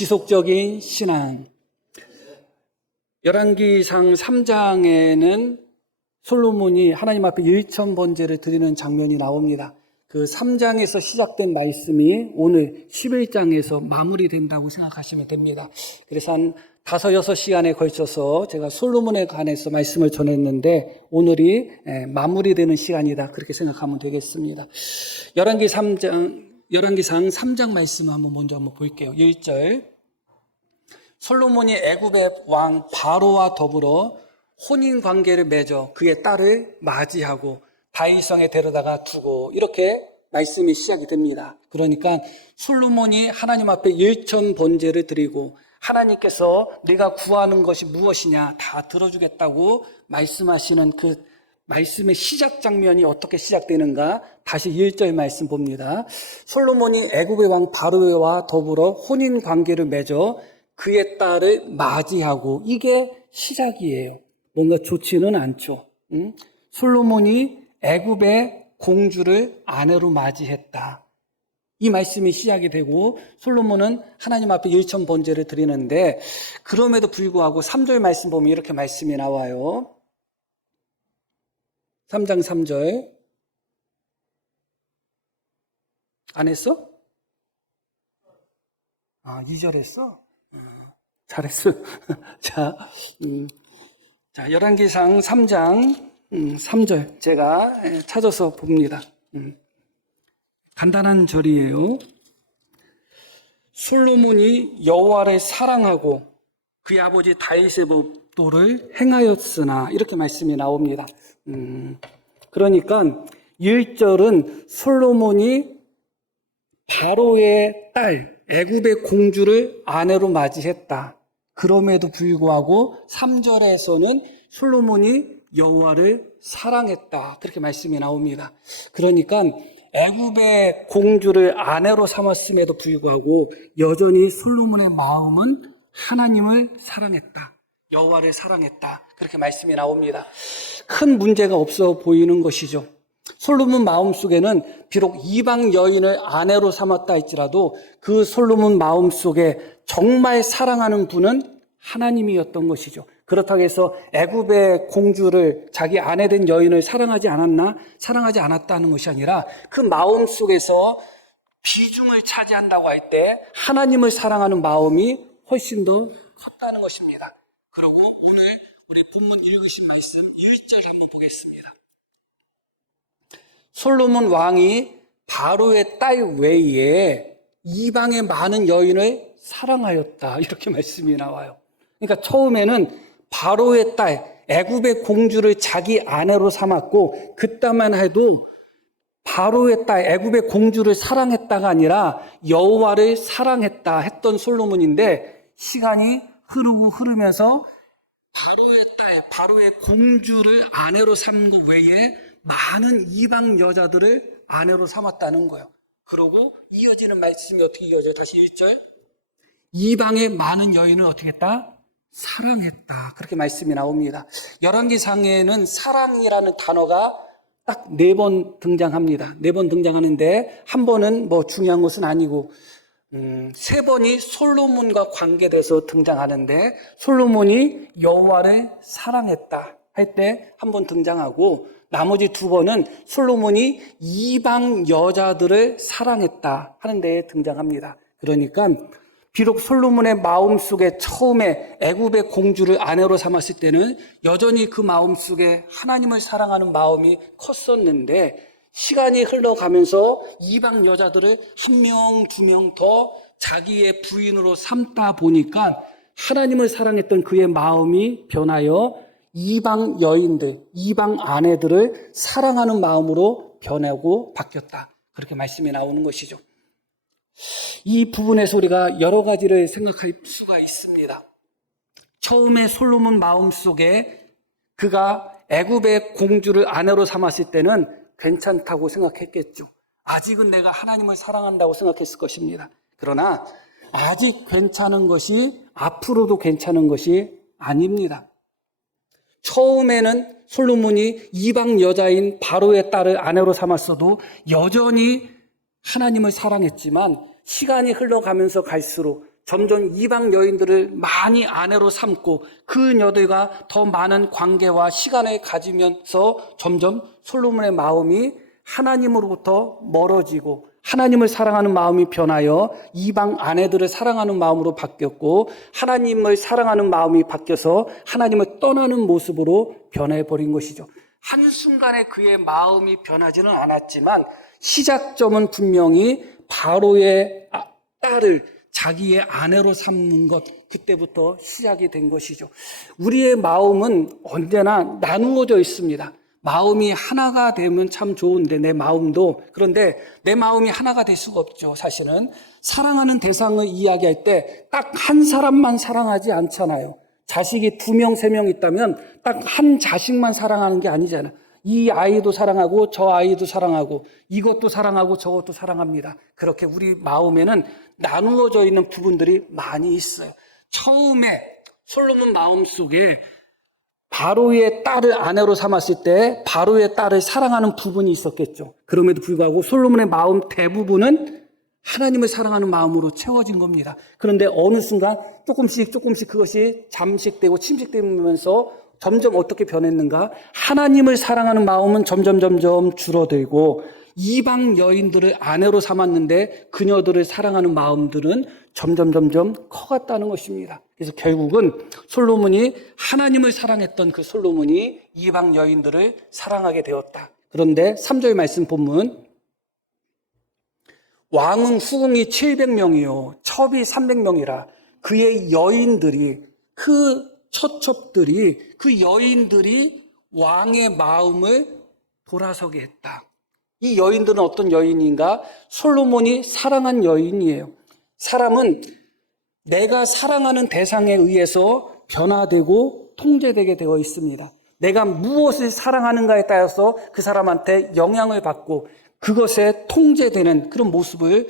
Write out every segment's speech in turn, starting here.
지속적인 신앙. 열왕기상 3장에는 솔로몬이 하나님 앞에 일천 번제를 드리는 장면이 나옵니다. 그 3장에서 시작된 말씀이 오늘 11장에서 마무리된다고 생각하시면 됩니다. 그래서 한 5-6시간에 걸쳐서 제가 솔로몬에 관해서 말씀을 전했는데 오늘이 마무리되는 시간이다, 그렇게 생각하면 되겠습니다. 열왕기상 3장 말씀을 먼저 한번 볼게요. 1절. 솔로몬이 애굽의 왕 바로와 더불어 혼인 관계를 맺어 그의 딸을 맞이하고 다윗성에 데려다가 두고, 이렇게 말씀이 시작이 됩니다. 그러니까 솔로몬이 하나님 앞에 일천 번제를 드리고 하나님께서 네가 구하는 것이 무엇이냐 다 들어주겠다고 말씀하시는 그 말씀의 시작 장면이 어떻게 시작되는가, 다시 1절 말씀 봅니다. 솔로몬이 애굽의 왕 바로와 더불어 혼인 관계를 맺어 그의 딸을 맞이하고, 이게 시작이에요. 뭔가 좋지는 않죠. 솔로몬이 애굽의 공주를 아내로 맞이했다, 이 말씀이 시작이 되고 솔로몬은 하나님 앞에 일천 번제를 드리는데, 그럼에도 불구하고 3절 말씀 보면 이렇게 말씀이 나와요. 3장 3절. 안 했어? 2절 했어? 잘했어. 자, 열왕기상 3장 3절 제가 찾아서 봅니다. 간단한 절이에요. 솔로몬이 여호와를 사랑하고 그의 아버지 다윗의 법도를 행하였으나, 이렇게 말씀이 나옵니다. 그러니까 1절은 솔로몬이 바로의 딸 애굽의 공주를 아내로 맞이했다. 그럼에도 불구하고 3절에서는 솔로몬이 여호와를 사랑했다, 그렇게 말씀이 나옵니다. 그러니까 애굽의 공주를 아내로 삼았음에도 불구하고 여전히 솔로몬의 마음은 하나님을 사랑했다, 여호와를 사랑했다, 그렇게 말씀이 나옵니다. 큰 문제가 없어 보이는 것이죠. 솔로몬 마음속에는 비록 이방 여인을 아내로 삼았다 할지라도 그 솔로몬 마음속에 정말 사랑하는 분은 하나님이었던 것이죠. 그렇다고 해서 애굽의 공주를, 자기 아내된 여인을 사랑하지 않았나? 사랑하지 않았다는 것이 아니라 그 마음속에서 비중을 차지한다고 할 때 하나님을 사랑하는 마음이 훨씬 더 컸다는 것입니다. 그리고 오늘 우리 본문 읽으신 말씀 1절 한번 보겠습니다. 솔로몬 왕이 바로의 딸 외에 이방의 많은 여인을 사랑하였다, 이렇게 말씀이 나와요. 그러니까 처음에는 바로의 딸 애굽의 공주를 자기 아내로 삼았고, 그때만 해도 바로의 딸 애굽의 공주를 사랑했다가 아니라 여호와를 사랑했다 했던 솔로몬인데, 시간이 흐르면서 바로의 딸, 바로의 공주를 아내로 삼은 것 외에 많은 이방 여자들을 아내로 삼았다는 거예요. 그러고 이어지는 말씀이 어떻게 이어져요? 다시 1절. 이방의 많은 여인을 어떻게 했다? 사랑했다, 그렇게 말씀이 나옵니다. 열왕기상에는 사랑이라는 단어가 딱 4번 등장합니다. 4번 등장하는데 한 번은 중요한 것은 아니고 3번이 솔로몬과 관계돼서 등장하는데, 솔로몬이 여호와를 사랑했다 할 때 한 번 등장하고, 나머지 2번은 솔로몬이 이방 여자들을 사랑했다 하는 데에 등장합니다. 그러니까 비록 솔로몬의 마음속에 처음에 애굽의 공주를 아내로 삼았을 때는 여전히 그 마음속에 하나님을 사랑하는 마음이 컸었는데, 시간이 흘러가면서 이방 여자들을 1명, 2명 더 자기의 부인으로 삼다 보니까 하나님을 사랑했던 그의 마음이 변하여 이방 여인들, 이방 아내들을 사랑하는 마음으로 변하고 바뀌었다, 그렇게 말씀이 나오는 것이죠. 이 부분에서 우리가 여러 가지를 생각할 수가 있습니다. 처음에 솔로몬 마음속에 그가 애굽의 공주를 아내로 삼았을 때는 괜찮다고 생각했겠죠. 아직은 내가 하나님을 사랑한다고 생각했을 것입니다. 그러나 아직 괜찮은 것이 앞으로도 괜찮은 것이 아닙니다. 처음에는 솔로몬이 이방 여자인 바로의 딸을 아내로 삼았어도 여전히 하나님을 사랑했지만, 시간이 흘러가면서 갈수록 점점 이방 여인들을 많이 아내로 삼고 그녀들과 더 많은 관계와 시간을 가지면서 점점 솔로몬의 마음이 하나님으로부터 멀어지고 하나님을 사랑하는 마음이 변하여 이방 아내들을 사랑하는 마음으로 바뀌었고 하나님을 사랑하는 마음이 바뀌어서 하나님을 떠나는 모습으로 변해버린 것이죠. 한순간에 그의 마음이 변하지는 않았지만 시작점은 분명히 바로의 딸을 자기의 아내로 삼는 것, 그때부터 시작이 된 것이죠. 우리의 마음은 언제나 나누어져 있습니다. 마음이 하나가 되면 참 좋은데 내 마음도, 그런데 내 마음이 하나가 될 수가 없죠. 사실은 사랑하는 대상을 이야기할 때 딱 한 사람만 사랑하지 않잖아요. 자식이 2명, 3명 있다면 딱 한 자식만 사랑하는 게 아니잖아요. 이 아이도 사랑하고 저 아이도 사랑하고 이것도 사랑하고 저것도 사랑합니다. 그렇게 우리 마음에는 나누어져 있는 부분들이 많이 있어요. 처음에 솔로몬 마음속에 바로의 딸을 아내로 삼았을 때 바로의 딸을 사랑하는 부분이 있었겠죠. 그럼에도 불구하고 솔로몬의 마음 대부분은 하나님을 사랑하는 마음으로 채워진 겁니다. 그런데 어느 순간 조금씩 그것이 잠식되고 침식되면서 점점 어떻게 변했는가? 하나님을 사랑하는 마음은 점점 줄어들고 이방 여인들을 아내로 삼았는데 그녀들을 사랑하는 마음들은 점점 커갔다는 것입니다. 그래서 결국은 솔로몬이 하나님을 사랑했던 그 솔로몬이 이방 여인들을 사랑하게 되었다. 그런데 3절 말씀 본문, 왕은 후궁이 700명이요 첩이 300명이라 그의 여인들이 그 처첩들이 그 여인들이 왕의 마음을 돌아서게 했다. 이 여인들은 어떤 여인인가? 솔로몬이 사랑한 여인이에요. 사람은 내가 사랑하는 대상에 의해서 변화되고 통제되게 되어 있습니다. 내가 무엇을 사랑하는가에 따라서 그 사람한테 영향을 받고 그것에 통제되는 그런 모습을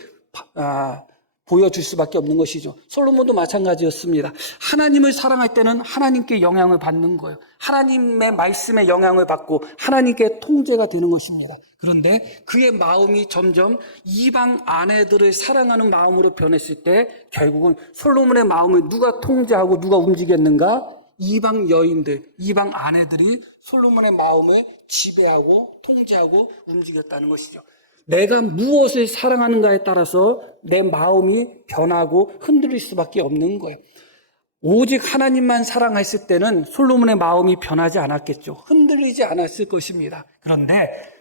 보여줄 수밖에 없는 것이죠. 솔로몬도 마찬가지였습니다. 하나님을 사랑할 때는 하나님께 영향을 받는 거예요. 하나님의 말씀에 영향을 받고 하나님께 통제가 되는 것입니다. 그런데 그의 마음이 점점 이방 아내들을 사랑하는 마음으로 변했을 때 결국은 솔로몬의 마음을 누가 통제하고 누가 움직였는가? 이방 여인들, 이방 아내들이 솔로몬의 마음을 지배하고 통제하고 움직였다는 것이죠. 내가 무엇을 사랑하는가에 따라서 내 마음이 변하고 흔들릴 수밖에 없는 거예요. 오직 하나님만 사랑했을 때는 솔로몬의 마음이 변하지 않았겠죠. 흔들리지 않았을 것입니다. 그런데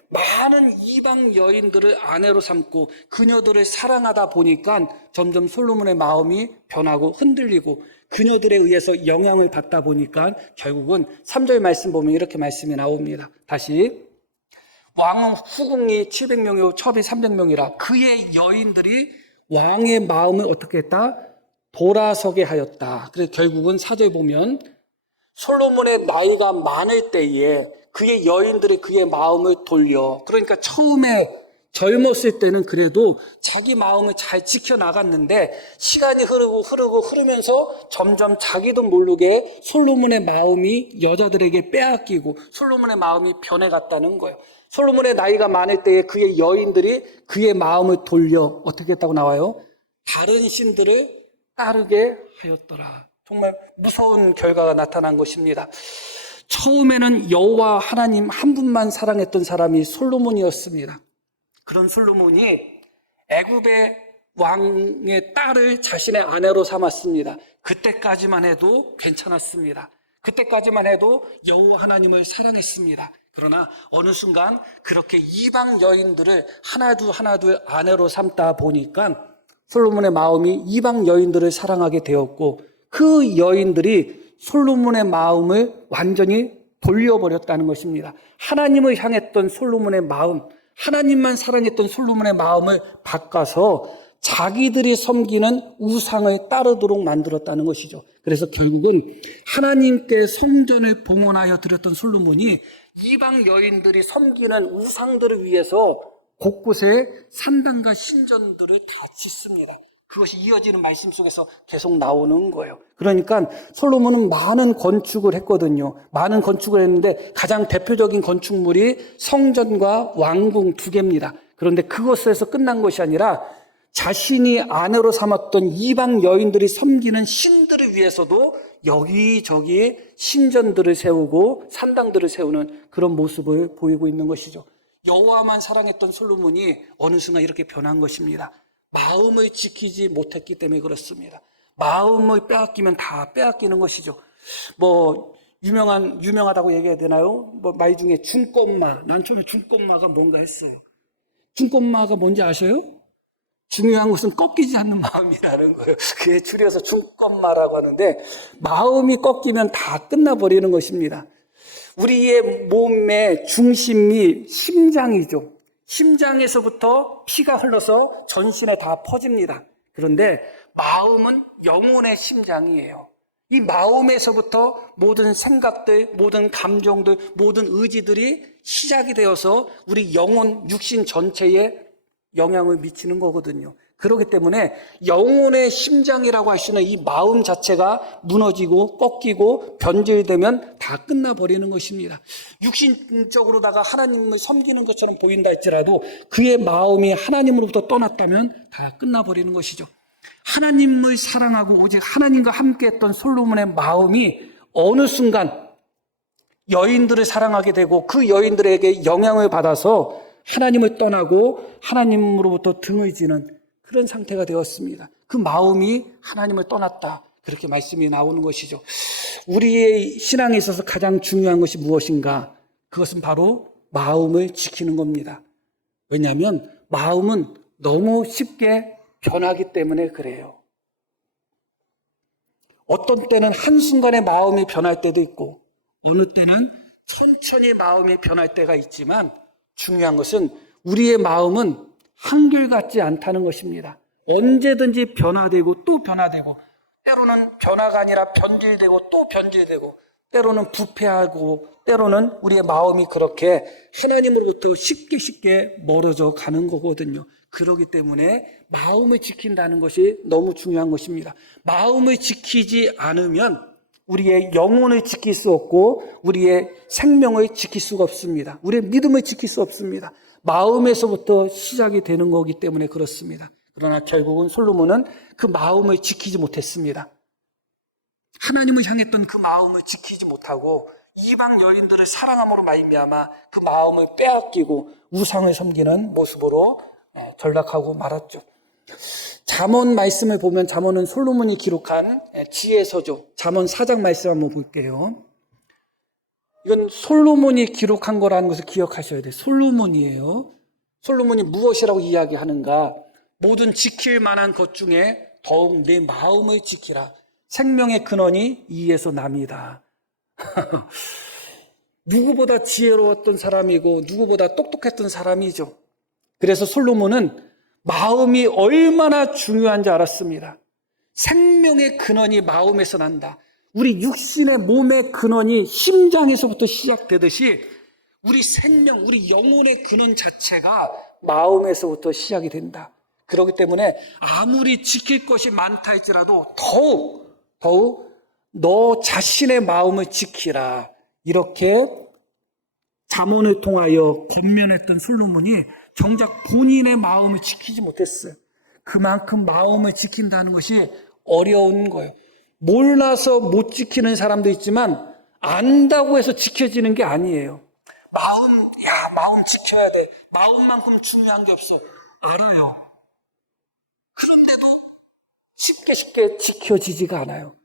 많은 이방 여인들을 아내로 삼고 그녀들을 사랑하다 보니까 점점 솔로몬의 마음이 변하고 흔들리고 그녀들에 의해서 영향을 받다 보니까 결국은 3절 말씀 보면 이렇게 말씀이 나옵니다. 다시 왕은 후궁이 700명이고 첩이 300명이라 그의 여인들이 왕의 마음을 어떻게 했다? 돌아서게 하였다. 그래서 결국은 4절 보면 솔로몬의 나이가 많을 때에 그의 여인들이 그의 마음을 돌려, 그러니까 처음에 젊었을 때는 그래도 자기 마음을 잘 지켜나갔는데 시간이 흐르면서 점점 자기도 모르게 솔로몬의 마음이 여자들에게 빼앗기고 솔로몬의 마음이 변해갔다는 거예요. 솔로몬의 나이가 많을 때에 그의 여인들이 그의 마음을 돌려 어떻게 했다고 나와요? 다른 신들을 따르게 하였더라. 정말 무서운 결과가 나타난 것입니다. 처음에는 여호와 하나님 한 분만 사랑했던 사람이 솔로몬이었습니다. 그런 솔로몬이 애굽의 왕의 딸을 자신의 아내로 삼았습니다. 그때까지만 해도 괜찮았습니다. 그때까지만 해도 여호와 하나님을 사랑했습니다. 그러나 어느 순간 그렇게 이방 여인들을 하나둘 아내로 삼다 보니까 솔로몬의 마음이 이방 여인들을 사랑하게 되었고 그 여인들이 솔로몬의 마음을 완전히 돌려버렸다는 것입니다. 하나님을 향했던 솔로몬의 마음, 하나님만 사랑했던 솔로몬의 마음을 바꿔서 자기들이 섬기는 우상을 따르도록 만들었다는 것이죠. 그래서 결국은 하나님께 성전을 봉헌하여 드렸던 솔로몬이 이방 여인들이 섬기는 우상들을 위해서 곳곳에 산당과 신전들을 다 짓습니다. 그것이 이어지는 말씀 속에서 계속 나오는 거예요. 그러니까 솔로몬은 많은 건축을 했거든요. 많은 건축을 했는데 가장 대표적인 건축물이 성전과 왕궁 2개입니다. 그런데 그것에서 끝난 것이 아니라 자신이 아내로 삼았던 이방 여인들이 섬기는 신들을 위해서도 여기저기 신전들을 세우고 산당들을 세우는 그런 모습을 보이고 있는 것이죠. 여호와만 사랑했던 솔로몬이 어느 순간 이렇게 변한 것입니다. 마음을 지키지 못했기 때문에 그렇습니다. 마음을 빼앗기면 다 빼앗기는 것이죠. 유명하다고 얘기해야 되나요? 말 중에 중꽃마. 난 처음에 중꽃마가 뭔가 했어요. 중꽃마가 뭔지 아셔요? 중요한 것은 꺾이지 않는 마음이라는 거예요. 그게 줄여서 중꽃마라고 하는데, 마음이 꺾이면 다 끝나버리는 것입니다. 우리의 몸의 중심이 심장이죠. 심장에서부터 피가 흘러서 전신에 다 퍼집니다. 그런데 마음은 영혼의 심장이에요. 이 마음에서부터 모든 생각들, 모든 감정들, 모든 의지들이 시작이 되어서 우리 영혼, 육신 전체에 영향을 미치는 거거든요. 그렇기 때문에 영혼의 심장이라고 하시는 이 마음 자체가 무너지고 꺾이고 변질되면 다 끝나버리는 것입니다. 육신적으로다가 하나님을 섬기는 것처럼 보인다 할지라도 그의 마음이 하나님으로부터 떠났다면 다 끝나버리는 것이죠. 하나님을 사랑하고 오직 하나님과 함께했던 솔로몬의 마음이 어느 순간 여인들을 사랑하게 되고 그 여인들에게 영향을 받아서 하나님을 떠나고 하나님으로부터 등을 지는 그런 상태가 되었습니다. 그 마음이 하나님을 떠났다. 그렇게 말씀이 나오는 것이죠. 우리의 신앙에 있어서 가장 중요한 것이 무엇인가? 그것은 바로 마음을 지키는 겁니다. 왜냐하면 마음은 너무 쉽게 변하기 때문에 그래요. 어떤 때는 한순간에 마음이 변할 때도 있고 어느 때는 천천히 마음이 변할 때가 있지만 중요한 것은 우리의 마음은 한결같지 않다는 것입니다. 언제든지 변화되고 또 변화되고 때로는 변화가 아니라 변질되고 또 변질되고 때로는 부패하고 때로는 우리의 마음이 그렇게 하나님으로부터 쉽게 멀어져 가는 거거든요. 그렇기 때문에 마음을 지킨다는 것이 너무 중요한 것입니다. 마음을 지키지 않으면 우리의 영혼을 지킬 수 없고 우리의 생명을 지킬 수가 없습니다. 우리의 믿음을 지킬 수 없습니다. 마음에서부터 시작이 되는 거기 때문에 그렇습니다. 그러나 결국은 솔로몬은 그 마음을 지키지 못했습니다. 하나님을 향했던 그 마음을 지키지 못하고 이방 여인들을 사랑함으로 말미암아 그 마음을 빼앗기고 우상을 섬기는 모습으로 전락하고 말았죠. 잠언 말씀을 보면 잠언은 솔로몬이 기록한 지혜서죠. 잠언 4장 말씀 한번 볼게요. 이건 솔로몬이 기록한 거라는 것을 기억하셔야 돼요. 솔로몬이에요. 솔로몬이 무엇이라고 이야기하는가? 모든 지킬 만한 것 중에 더욱 내 마음을 지키라. 생명의 근원이 이에서 납니다. 누구보다 지혜로웠던 사람이고 누구보다 똑똑했던 사람이죠. 그래서 솔로몬은 마음이 얼마나 중요한지 알았습니다. 생명의 근원이 마음에서 난다. 우리 육신의 몸의 근원이 심장에서부터 시작되듯이 우리 생명, 우리 영혼의 근원 자체가 마음에서부터 시작이 된다. 그렇기 때문에 아무리 지킬 것이 많다 할지라도 더욱 너 자신의 마음을 지키라. 이렇게 잠언을 통하여 권면했던 솔로몬이 정작 본인의 마음을 지키지 못했어요. 그만큼 마음을 지킨다는 것이 어려운 거예요. 몰라서 못 지키는 사람도 있지만 안다고 해서 지켜지는 게 아니에요. 마음 지켜야 돼. 마음만큼 중요한 게 없어. 알아요. 그런데도 쉽게 지켜지지가 않아요.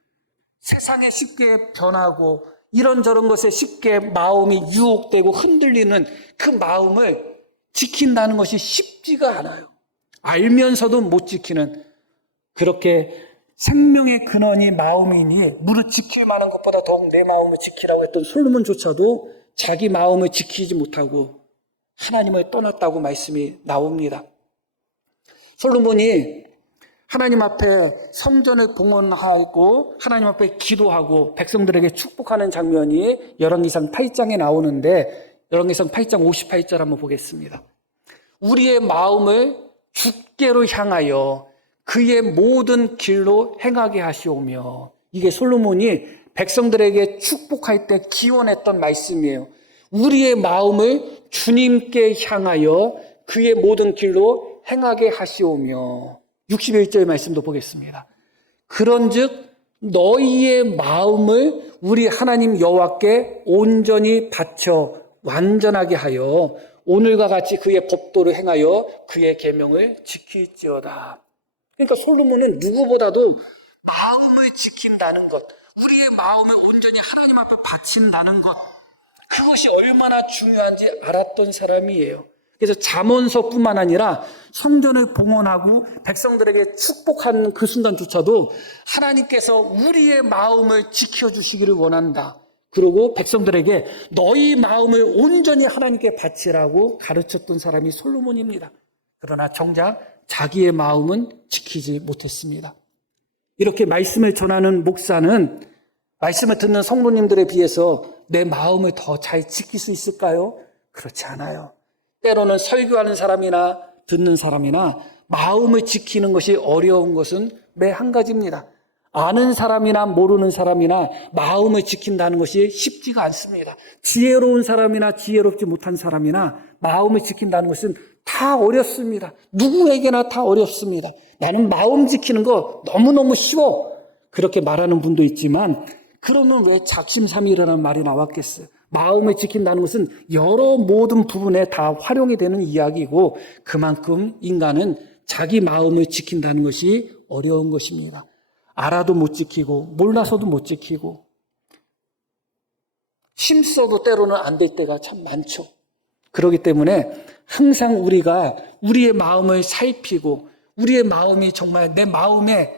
세상에 쉽게 변하고 이런저런 것에 쉽게 마음이 유혹되고 흔들리는 그 마음을 지킨다는 것이 쉽지가 않아요. 알면서도 못 지키는 그렇게 생명의 근원이 마음이니 무릇 지킬 만한 것보다 더욱 내 마음을 지키라고 했던 솔로몬조차도 자기 마음을 지키지 못하고 하나님을 떠났다고 말씀이 나옵니다. 솔로몬이 하나님 앞에 성전을 봉헌하고 하나님 앞에 기도하고 백성들에게 축복하는 장면이 열왕기상 8장에 나오는데 열왕기상 8장 58절 한번 보겠습니다. 우리의 마음을 주께로 향하여 그의 모든 길로 행하게 하시오며, 이게 솔로몬이 백성들에게 축복할 때 기원했던 말씀이에요. 우리의 마음을 주님께 향하여 그의 모든 길로 행하게 하시오며 61절의 말씀도 보겠습니다. 그런즉 너희의 마음을 우리 하나님 여호와께 온전히 바쳐 완전하게 하여 오늘과 같이 그의 법도를 행하여 그의 계명을 지킬지어다. 그러니까 솔로몬은 누구보다도 마음을 지킨다는 것, 우리의 마음을 온전히 하나님 앞에 바친다는 것, 그것이 얼마나 중요한지 알았던 사람이에요. 그래서 잠언서뿐만 아니라 성전을 봉헌하고 백성들에게 축복하는 그 순간조차도 하나님께서 우리의 마음을 지켜주시기를 원한다. 그리고 백성들에게 너희 마음을 온전히 하나님께 바치라고 가르쳤던 사람이 솔로몬입니다. 그러나 정작 자기의 마음은 지키지 못했습니다. 이렇게 말씀을 전하는 목사는 말씀을 듣는 성도님들에 비해서 내 마음을 더 잘 지킬 수 있을까요? 그렇지 않아요. 때로는 설교하는 사람이나 듣는 사람이나 마음을 지키는 것이 어려운 것은 매 한 가지입니다. 아는 사람이나 모르는 사람이나 마음을 지킨다는 것이 쉽지가 않습니다. 지혜로운 사람이나 지혜롭지 못한 사람이나 마음을 지킨다는 것은 다 어렵습니다. 누구에게나 다 어렵습니다. 나는 마음 지키는 거 너무너무 쉬워. 그렇게 말하는 분도 있지만 그러면 왜 작심삼일이라는 말이 나왔겠어요? 마음을 지킨다는 것은 여러 모든 부분에 다 활용이 되는 이야기고 그만큼 인간은 자기 마음을 지킨다는 것이 어려운 것입니다. 알아도 못 지키고 몰라서도 못 지키고 힘써도 때로는 안 될 때가 참 많죠. 그렇기 때문에 항상 우리가 우리의 마음을 살피고 우리의 마음이 정말 내 마음의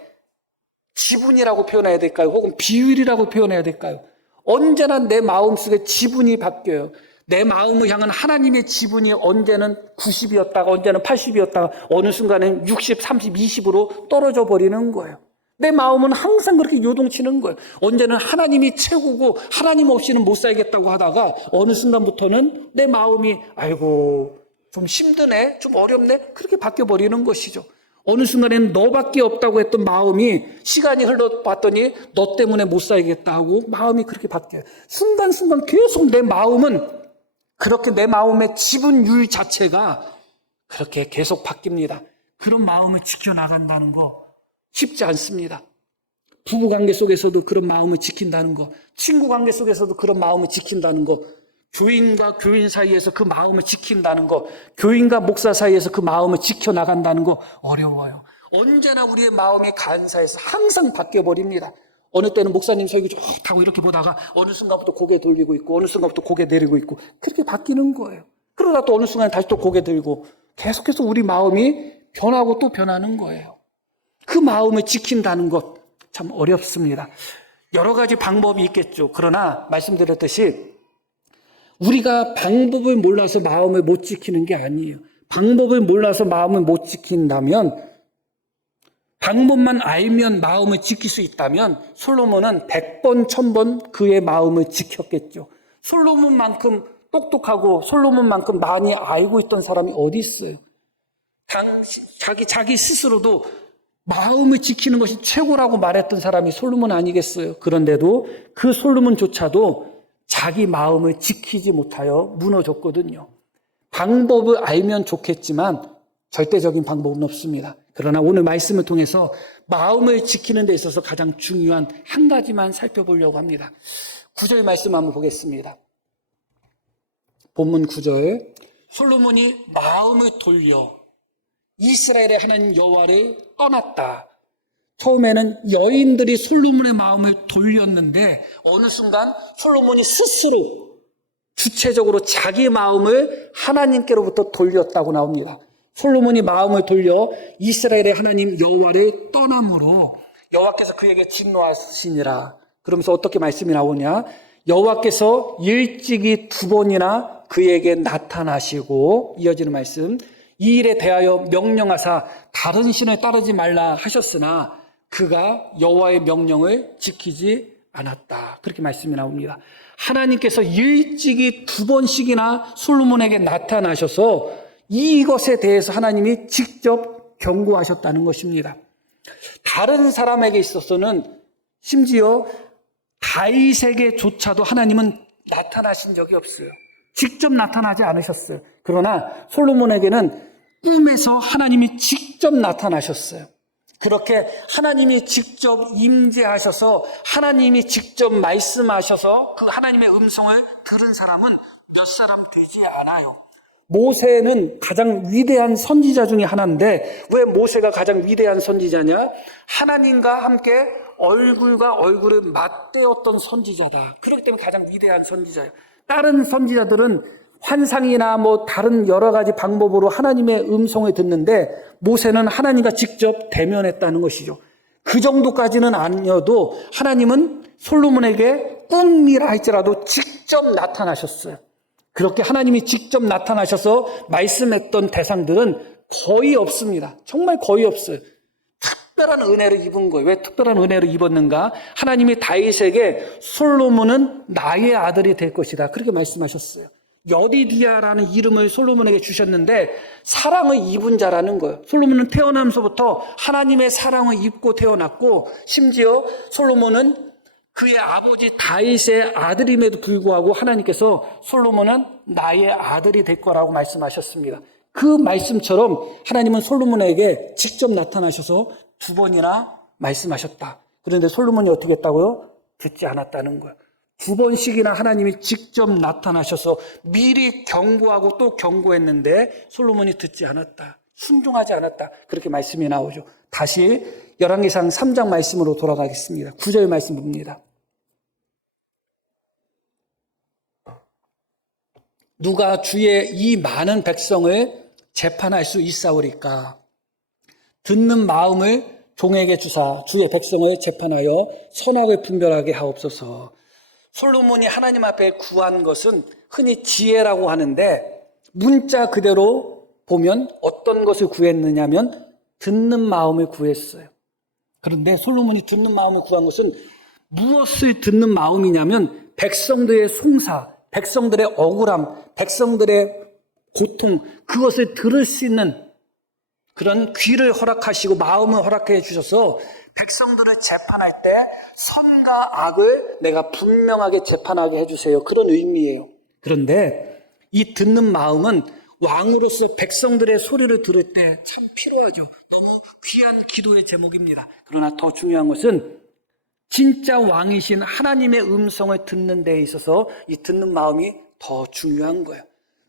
지분이라고 표현해야 될까요? 혹은 비율이라고 표현해야 될까요? 언제나 내 마음속에 지분이 바뀌어요. 내 마음을 향한 하나님의 지분이 언제는 90이었다가 언제는 80이었다가 어느 순간은 60, 30, 20으로 떨어져 버리는 거예요. 내 마음은 항상 그렇게 요동치는 거예요. 언제는 하나님이 최고고 하나님 없이는 못 살겠다고 하다가 어느 순간부터는 내 마음이 아이고 좀 힘드네, 좀 어렵네 그렇게 바뀌어버리는 것이죠. 어느 순간에는 너밖에 없다고 했던 마음이 시간이 흘러봤더니 너 때문에 못 살겠다 하고 마음이 그렇게 바뀌어요. 순간순간 계속 내 마음은 그렇게 내 마음의 지분율 자체가 그렇게 계속 바뀝니다. 그런 마음을 지켜나간다는 거 쉽지 않습니다. 부부관계 속에서도 그런 마음을 지킨다는 거, 친구관계 속에서도 그런 마음을 지킨다는 거, 교인과 교인 사이에서 그 마음을 지킨다는 거, 교인과 목사 사이에서 그 마음을 지켜나간다는 거 어려워요. 언제나 우리의 마음이 간사해서 항상 바뀌어버립니다. 어느 때는 목사님 설교 좋다고 이렇게 보다가 어느 순간부터 고개 돌리고 있고 어느 순간부터 고개 내리고 있고 그렇게 바뀌는 거예요. 그러다 또 어느 순간에 다시 또 고개 들고 계속해서 우리 마음이 변하고 또 변하는 거예요. 그 마음을 지킨다는 것 참 어렵습니다. 여러 가지 방법이 있겠죠. 그러나 말씀드렸듯이 우리가 방법을 몰라서 마음을 못 지키는 게 아니에요. 방법을 몰라서 마음을 못 지킨다면 방법만 알면 마음을 지킬 수 있다면 솔로몬은 100번, 1000번 그의 마음을 지켰겠죠. 솔로몬만큼 똑똑하고 솔로몬만큼 많이 알고 있던 사람이 어디 있어요? 자기 스스로도 마음을 지키는 것이 최고라고 말했던 사람이 솔로몬 아니겠어요? 그런데도 그 솔로몬조차도 자기 마음을 지키지 못하여 무너졌거든요. 방법을 알면 좋겠지만 절대적인 방법은 없습니다. 그러나 오늘 말씀을 통해서 마음을 지키는 데 있어서 가장 중요한 한 가지만 살펴보려고 합니다. 9절 말씀 한번 보겠습니다. 본문 9절. 솔로몬이 마음을 돌려 이스라엘의 하나님 여호와를 떠났다. 처음에는 여인들이 솔로몬의 마음을 돌렸는데 어느 순간 솔로몬이 스스로 주체적으로 자기 마음을 하나님께로부터 돌렸다고 나옵니다. 솔로몬이 마음을 돌려 이스라엘의 하나님 여호와를 떠남으로 여호와께서 그에게 진노하시니라. 그러면서 어떻게 말씀이 나오냐? 여호와께서 일찍이 2번이나 그에게 나타나시고 이어지는 말씀. 이 일에 대하여 명령하사 다른 신을 따르지 말라 하셨으나 그가 여호와의 명령을 지키지 않았다. 그렇게 말씀이 나옵니다. 하나님께서 일찍이 2번씩이나 솔로몬에게 나타나셔서 이것에 대해서 하나님이 직접 경고하셨다는 것입니다. 다른 사람에게 있어서는 심지어 다윗에게조차도 하나님은 나타나신 적이 없어요. 직접 나타나지 않으셨어요. 그러나 솔로몬에게는 꿈에서 하나님이 직접 나타나셨어요. 그렇게 하나님이 직접 임재하셔서 하나님이 직접 말씀하셔서 그 하나님의 음성을 들은 사람은 몇 사람 되지 않아요. 모세는 가장 위대한 선지자 중에 하나인데 왜 모세가 가장 위대한 선지자냐? 하나님과 함께 얼굴과 얼굴을 맞대었던 선지자다. 그렇기 때문에 가장 위대한 선지자예요. 다른 선지자들은 환상이나 다른 여러 가지 방법으로 하나님의 음성을 듣는데 모세는 하나님과 직접 대면했다는 것이죠. 그 정도까지는 아니어도 하나님은 솔로몬에게 꿈이라 할지라도 직접 나타나셨어요. 그렇게 하나님이 직접 나타나셔서 말씀했던 대상들은 거의 없습니다. 정말 거의 없어요. 특별한 은혜를 입은 거예요. 왜 특별한 은혜를 입었는가? 하나님이 다윗에게 솔로몬은 나의 아들이 될 것이다. 그렇게 말씀하셨어요. 여디디아라는 이름을 솔로몬에게 주셨는데 사랑을 입은 자라는 거예요. 솔로몬은 태어나면서부터 하나님의 사랑을 입고 태어났고 심지어 솔로몬은 그의 아버지 다윗의 아들임에도 불구하고 하나님께서 솔로몬은 나의 아들이 될 거라고 말씀하셨습니다. 그 말씀처럼 하나님은 솔로몬에게 직접 나타나셔서 2번이나 말씀하셨다. 그런데 솔로몬이 어떻게 했다고요? 듣지 않았다는 거예요. 2번씩이나 하나님이 직접 나타나셔서 미리 경고하고 또 경고했는데 솔로몬이 듣지 않았다. 순종하지 않았다. 그렇게 말씀이 나오죠. 다시 열왕기상 3장 말씀으로 돌아가겠습니다. 9절 말씀 봅니다. 누가 주의 이 많은 백성을 재판할 수 있사오리까? 듣는 마음을 종에게 주사 주의 백성을 재판하여 선악을 분별하게 하옵소서. 솔로몬이 하나님 앞에 구한 것은 흔히 지혜라고 하는데 문자 그대로 보면 어떤 것을 구했느냐면 듣는 마음을 구했어요. 그런데 솔로몬이 듣는 마음을 구한 것은 무엇을 듣는 마음이냐면 백성들의 송사, 백성들의 억울함, 백성들의 고통, 그것을 들을 수 있는 그런 귀를 허락하시고 마음을 허락해 주셔서 백성들을 재판할 때 선과 악을 내가 분명하게 재판하게 해주세요. 그런 의미예요. 그런데 이 듣는 마음은 왕으로서 백성들의 소리를 들을 때 참 필요하죠. 너무 귀한 기도의 제목입니다. 그러나 더 중요한 것은 진짜 왕이신 하나님의 음성을 듣는 데에 있어서 이 듣는 마음이 더 중요한 거예요.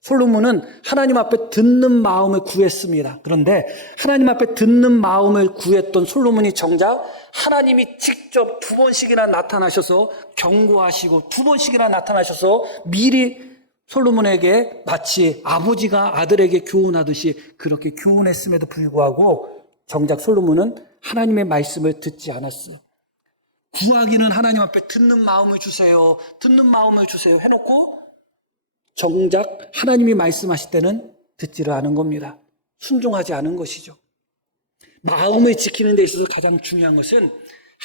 솔로몬은 하나님 앞에 듣는 마음을 구했습니다. 그런데 하나님 앞에 듣는 마음을 구했던 솔로몬이 정작 하나님이 직접 2번씩이나 나타나셔서 경고하시고 2번씩이나 나타나셔서 미리 솔로몬에게 마치 아버지가 아들에게 교훈하듯이 그렇게 교훈했음에도 불구하고 정작 솔로몬은 하나님의 말씀을 듣지 않았어요. 구하기는 하나님 앞에 듣는 마음을 주세요. 듣는 마음을 주세요 해놓고 정작 하나님이 말씀하실 때는 듣지를 않은 겁니다. 순종하지 않은 것이죠. 마음을 지키는 데 있어서 가장 중요한 것은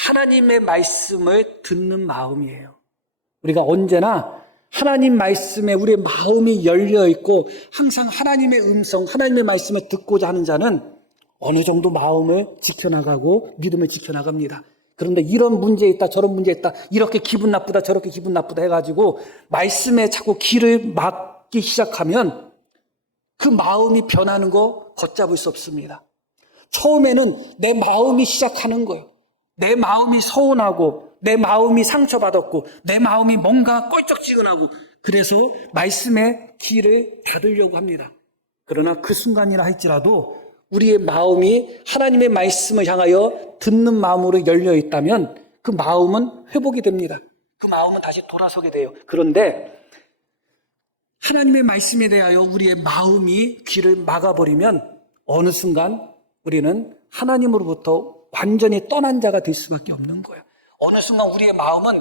하나님의 말씀을 듣는 마음이에요. 우리가 언제나 하나님 말씀에 우리의 마음이 열려 있고 항상 하나님의 음성, 하나님의 말씀을 듣고자 하는 자는 어느 정도 마음을 지켜나가고 믿음을 지켜나갑니다. 그런데 이런 문제 있다 저런 문제 있다 이렇게 기분 나쁘다 저렇게 기분 나쁘다 해가지고 말씀에 자꾸 길을 막기 시작하면 그 마음이 변하는 거 걷잡을 수 없습니다. 처음에는 내 마음이 시작하는 거예요. 내 마음이 서운하고 내 마음이 상처받았고 내 마음이 뭔가 껄쩍지근하고 그래서 말씀의 길을 닫으려고 합니다. 그러나 그 순간이라 할지라도 우리의 마음이 하나님의 말씀을 향하여 듣는 마음으로 열려 있다면 그 마음은 회복이 됩니다. 그 마음은 다시 돌아서게 돼요. 그런데 하나님의 말씀에 대하여 우리의 마음이 귀를 막아버리면 어느 순간 우리는 하나님으로부터 완전히 떠난 자가 될 수밖에 없는 거예요. 어느 순간 우리의 마음은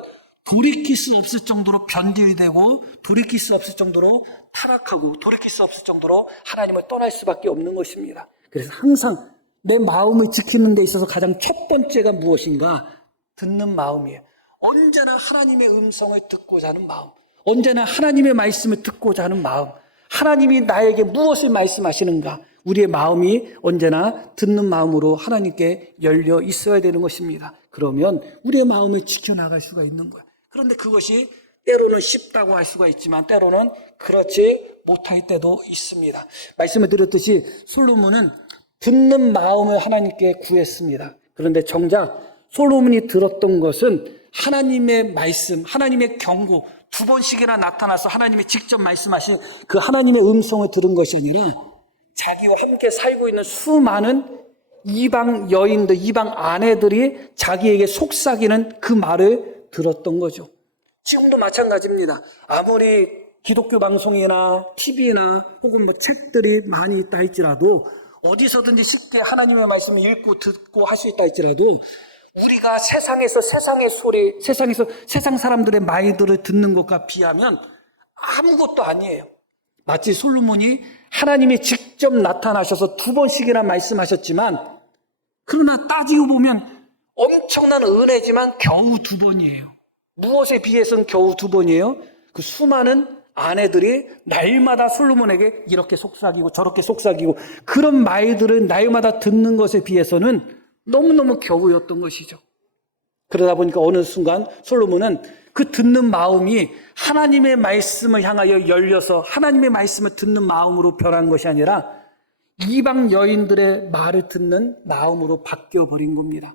돌이킬 수 없을 정도로 변질되고 돌이킬 수 없을 정도로 타락하고 돌이킬 수 없을 정도로 하나님을 떠날 수밖에 없는 것입니다. 그래서 항상 내 마음을 지키는 데 있어서 가장 첫 번째가 무엇인가? 듣는 마음이에요. 언제나 하나님의 음성을 듣고자 하는 마음, 언제나 하나님의 말씀을 듣고자 하는 마음, 하나님이 나에게 무엇을 말씀하시는가? 우리의 마음이 언제나 듣는 마음으로 하나님께 열려 있어야 되는 것입니다. 그러면 우리의 마음을 지켜나갈 수가 있는 거예요. 그런데 그것이 때로는 쉽다고 할 수가 있지만 때로는 그렇지 못할 때도 있습니다. 말씀을 드렸듯이 솔로몬은 듣는 마음을 하나님께 구했습니다. 그런데 정작 솔로몬이 들었던 것은 하나님의 말씀, 하나님의 경고, 2번씩이나 나타나서 하나님이 직접 말씀하신 그 하나님의 음성을 들은 것이 아니라 자기와 함께 살고 있는 수많은 이방 여인들, 이방 아내들이 자기에게 속삭이는 그 말을 들었던 거죠. 지금도 마찬가지입니다. 아무리 기독교 방송이나 TV나 혹은 책들이 많이 있다 할지라도 어디서든지 쉽게 하나님의 말씀을 읽고 듣고 할 수 있다 할지라도 우리가 세상에서 세상의 소리, 세상에서 세상 사람들의 말들을 듣는 것과 비하면 아무것도 아니에요. 마치 솔로몬이 하나님이 직접 나타나셔서 2번씩이나 말씀하셨지만 그러나 따지고 보면 엄청난 은혜지만 겨우 2번이에요. 무엇에 비해서는 겨우 2번이에요? 그 수많은 아내들이 날마다 솔로몬에게 이렇게 속삭이고 저렇게 속삭이고 그런 말들을 날마다 듣는 것에 비해서는 너무너무 겨우였던 것이죠. 그러다 보니까 어느 순간 솔로몬은 그 듣는 마음이 하나님의 말씀을 향하여 열려서 하나님의 말씀을 듣는 마음으로 변한 것이 아니라 이방 여인들의 말을 듣는 마음으로 바뀌어버린 겁니다.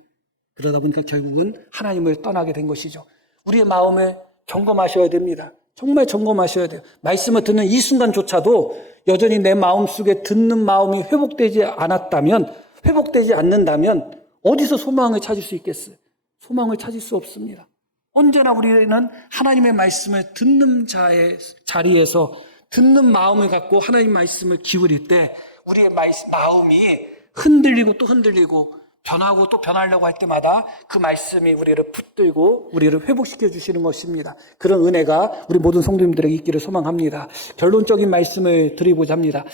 그러다 보니까 결국은 하나님을 떠나게 된 것이죠. 우리의 마음을 점검하셔야 됩니다. 정말 점검하셔야 돼요. 말씀을 듣는 이 순간조차도 여전히 내 마음속에 듣는 마음이 회복되지 않는다면 어디서 소망을 찾을 수 있겠어요? 소망을 찾을 수 없습니다. 언제나 우리는 하나님의 말씀을 듣는 자리에서 듣는 마음을 갖고 하나님 말씀을 기울일 때 우리의 마음이 흔들리고 또 흔들리고 변하고 또 변하려고 할 때마다 그 말씀이 우리를 붙들고 우리를 회복시켜 주시는 것입니다. 그런 은혜가 우리 모든 성도님들에게 있기를 소망합니다. 결론적인 말씀을 드리고자 합니다.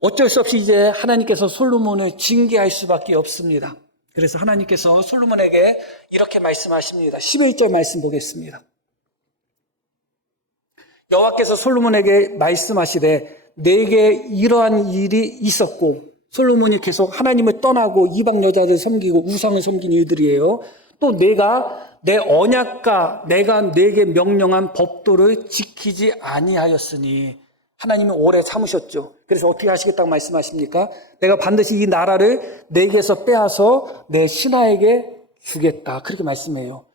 어쩔 수 없이 이제 하나님께서 솔로몬을 징계할 수밖에 없습니다. 그래서 하나님께서 솔로몬에게 이렇게 말씀하십니다. 11절 말씀 보겠습니다. 여호와께서 솔로몬에게 말씀하시되 내게 이러한 일이 있었고, 솔로몬이 계속 하나님을 떠나고 이방 여자들 섬기고 우상을 섬긴 일들이에요. 또 내가 내 언약과 내가 내게 명령한 법도를 지키지 아니하였으니, 하나님은 오래 참으셨죠. 그래서 어떻게 하시겠다고 말씀하십니까? 내가 반드시 이 나라를 내게서 빼앗아 내 신하에게 주겠다. 그렇게 말씀해요.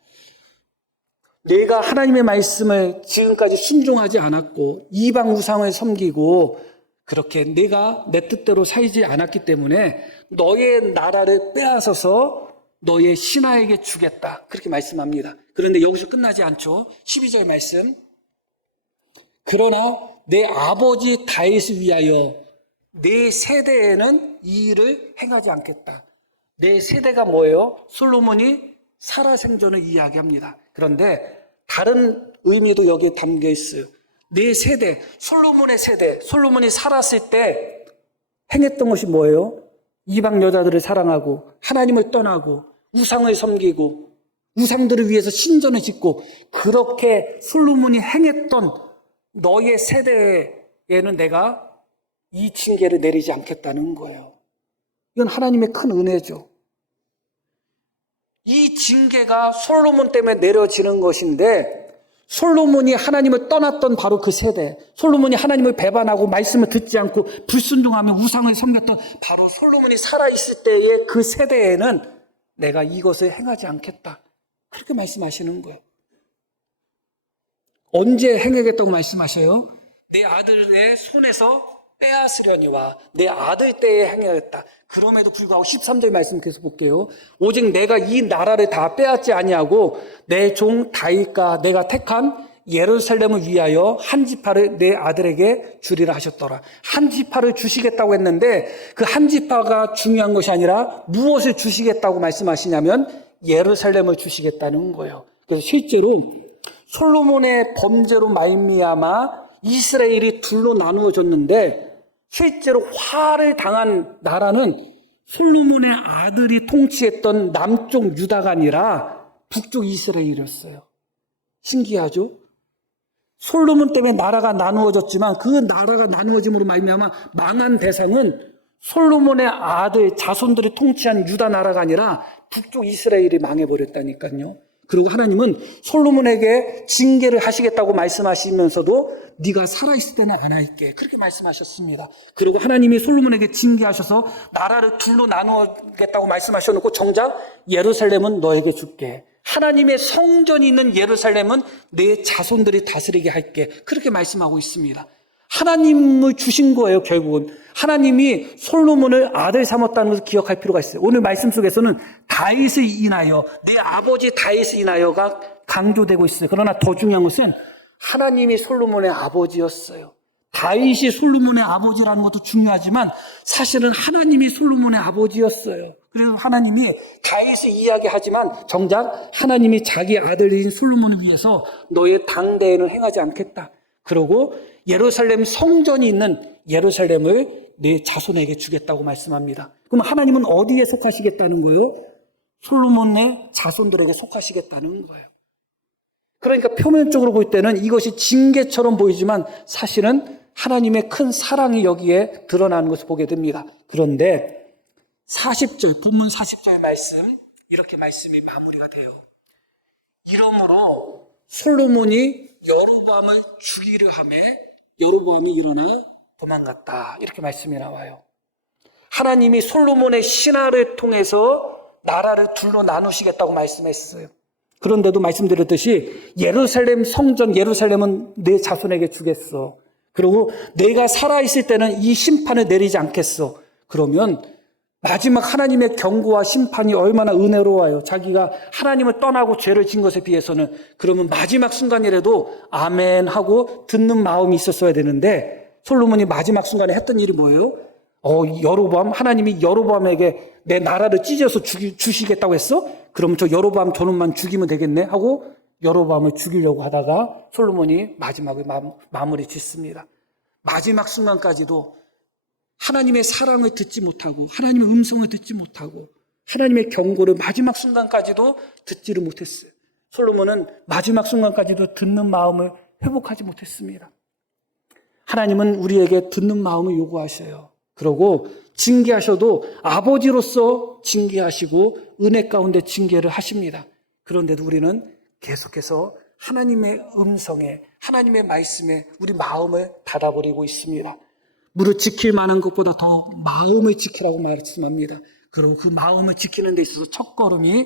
내가 하나님의 말씀을 지금까지 순종하지 않았고 이방 우상을 섬기고 그렇게 내가 내 뜻대로 살지 않았기 때문에 너의 나라를 빼앗아서 너의 신하에게 주겠다. 그렇게 말씀합니다. 그런데 여기서 끝나지 않죠. 12절 말씀. 그러나 내 아버지 다윗을 위하여 내 세대에는 이 일을 행하지 않겠다. 내 세대가 뭐예요? 솔로몬이 살아생전을 이야기합니다. 그런데 다른 의미도 여기에 담겨 있어요. 내 세대, 솔로몬의 세대, 솔로몬이 살았을 때 행했던 것이 뭐예요? 이방 여자들을 사랑하고 하나님을 떠나고 우상을 섬기고 우상들을 위해서 신전을 짓고 그렇게 솔로몬이 행했던 너의 세대에는 내가 이 징계를 내리지 않겠다는 거예요. 이건 하나님의 큰 은혜죠. 이 징계가 솔로몬 때문에 내려지는 것인데 솔로몬이 하나님을 떠났던 바로 그 세대, 솔로몬이 하나님을 배반하고 말씀을 듣지 않고 불순종하며 우상을 섬겼던 바로 솔로몬이 살아있을 때의 그 세대에는 내가 이것을 행하지 않겠다. 그렇게 말씀하시는 거예요. 언제 행하겠다고 말씀하셔요? 내 아들의 손에서 빼앗으려니와 내 아들 때에 행하였다. 그럼에도 불구하고 13절 말씀 계속 볼게요. 오직 내가 이 나라를 다 빼앗지 아니하고 내 종 다윗과 내가 택한 예루살렘을 위하여 한 지파를 내 아들에게 주리라 하셨더라. 한 지파를 주시겠다고 했는데 그 한 지파가 중요한 것이 아니라 무엇을 주시겠다고 말씀하시냐면 예루살렘을 주시겠다는 거예요. 그래서 실제로 솔로몬의 범죄로 말미암아 이스라엘이 둘로 나누어졌는데 실제로 화를 당한 나라는 솔로몬의 아들이 통치했던 남쪽 유다가 아니라 북쪽 이스라엘이었어요. 신기하죠? 솔로몬 때문에 나라가 나누어졌지만 그 나라가 나누어짐으로 말미암아 망한 대상은 솔로몬의 아들 자손들이 통치한 유다 나라가 아니라 북쪽 이스라엘이 망해버렸다니까요. 그리고 하나님은 솔로몬에게 징계를 하시겠다고 말씀하시면서도 네가 살아있을 때는 안 할게. 그렇게 말씀하셨습니다. 그리고 하나님이 솔로몬에게 징계하셔서 나라를 둘로 나누겠다고 말씀하셔놓고 정작 예루살렘은 너에게 줄게. 하나님의 성전이 있는 예루살렘은 내 자손들이 다스리게 할게. 그렇게 말씀하고 있습니다. 하나님을 주신 거예요, 결국은. 하나님이 솔로몬을 아들 삼았다는 것을 기억할 필요가 있어요. 오늘 말씀 속에서는 다윗을 인하여, 내 아버지 다윗을 인하여가 강조되고 있어요. 그러나 더 중요한 것은 하나님이 솔로몬의 아버지였어요. 다윗이 솔로몬의 아버지라는 것도 중요하지만 사실은 하나님이 솔로몬의 아버지였어요. 그래서 하나님이 다윗을 이야기하지만 정작 하나님이 자기 아들인 솔로몬을 위해서 너의 당대에는 행하지 않겠다. 그러고 예루살렘 성전이 있는 예루살렘을 내 자손에게 주겠다고 말씀합니다. 그럼 하나님은 어디에 속하시겠다는 거예요? 솔로몬의 자손들에게 속하시겠다는 거예요. 그러니까 표면적으로 볼 때는 이것이 징계처럼 보이지만 사실은 하나님의 큰 사랑이 여기에 드러나는 것을 보게 됩니다. 그런데 40절, 본문 40절 말씀, 이렇게 말씀이 마무리가 돼요. 이러므로 솔로몬이 여로보암을 죽이려 하매 여로보암이 일어나 도망갔다. 이렇게 말씀이 나와요. 하나님이 솔로몬의 신하를 통해서 나라를 둘로 나누시겠다고 말씀했어요. 그런데도 말씀드렸듯이 예루살렘 성전, 예루살렘은 내 자손에게 주겠어. 그리고 내가 살아있을 때는 이 심판을 내리지 않겠어. 그러면 마지막 하나님의 경고와 심판이 얼마나 은혜로워요. 자기가 하나님을 떠나고 죄를 진 것에 비해서는. 그러면 마지막 순간이라도 아멘 하고 듣는 마음이 있었어야 되는데 솔로몬이 마지막 순간에 했던 일이 뭐예요? 여로보암, 하나님이 여로보암에게 내 나라를 찢어서 주시겠다고 했어? 그럼 저 여로보암 저놈만 죽이면 되겠네 하고 여로보암을 죽이려고 하다가 솔로몬이 마지막을 마무리 짓습니다. 마지막 순간까지도 하나님의 사랑을 듣지 못하고 하나님의 음성을 듣지 못하고 하나님의 경고를 마지막 순간까지도 듣지를 못했어요. 솔로몬은 마지막 순간까지도 듣는 마음을 회복하지 못했습니다. 하나님은 우리에게 듣는 마음을 요구하셔요. 그러고 징계하셔도 아버지로서 징계하시고 은혜 가운데 징계를 하십니다. 그런데도 우리는 계속해서 하나님의 음성에, 하나님의 말씀에 우리 마음을 닫아버리고 있습니다. 무릇 지킬 만한 것보다 더 마음을 지키라고 말씀합니다. 그리고 그 마음을 지키는 데 있어서 첫걸음이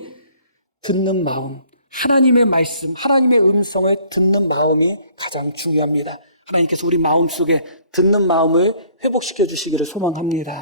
듣는 마음, 하나님의 말씀, 하나님의 음성을 듣는 마음이 가장 중요합니다. 하나님께서 우리 마음속에 듣는 마음을 회복시켜 주시기를 소망합니다.